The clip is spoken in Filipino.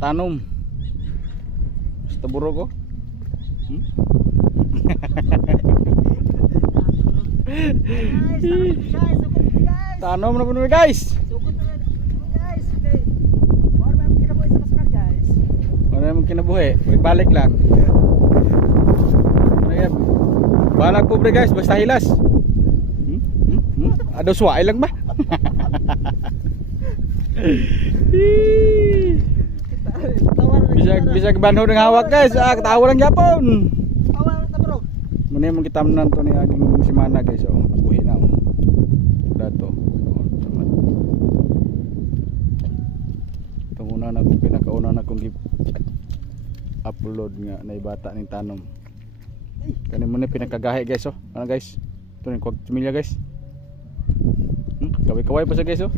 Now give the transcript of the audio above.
tanom. Basta burog ko. Tanom na po naman guys. Sugod na guys. Okay. More ba kinabuhi sa kasakal guys? Ano naman kinabuhi? Balik lang. Ano yan? Balag po bre guys, basta hilas. Ado suway lang ba? Bisag banho ng hawak guys. Katawa lang yapon. Awal ta bro. Muna yung kitamnan to ni aging simana guys. Oh, buhi na oh. Dato. Itong una na kong pinakauna na kong upload nga na ibata ng tanom. Kani muna pinakagahe guys oh. Ano guys? Ito yung kwag similya guys. Kaway-kaway pa siya guys oh.